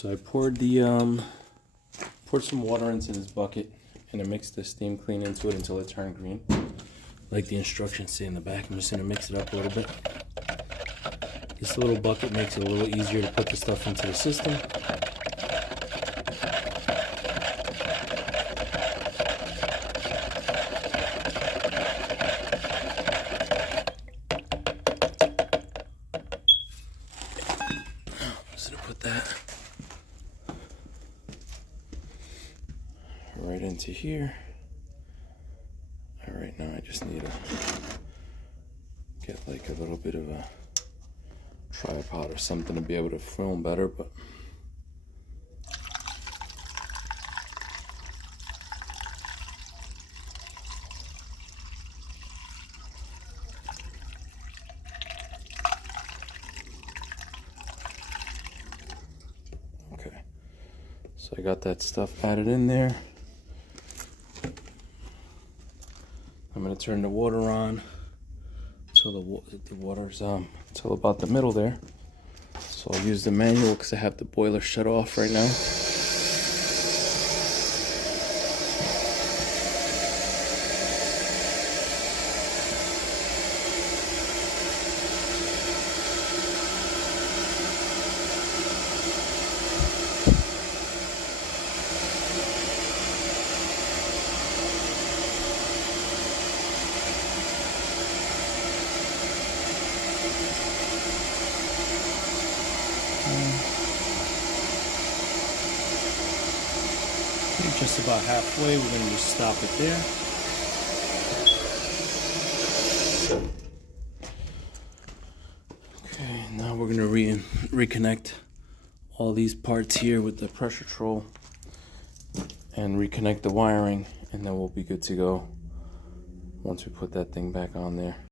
So I poured some water into this bucket and I mixed the steam clean into it until it turned green. Like the instructions say in the back. I'm just gonna mix it up a little bit. This little bucket makes it a little easier to put the stuff into the system. Just gonna put that right into here. All right, now I just need to get like a little bit of a tripod or something to be able to film better, but okay. So I got that stuff added in there. I'm gonna turn the water on until the water's until about the middle there. So I'll use the manual because I have the boiler shut off right now. Just about halfway, we're going to just stop it there. Okay, now we're going to reconnect all these parts here with the pressure troll and reconnect the wiring, and then we'll be good to go once we put that thing back on there.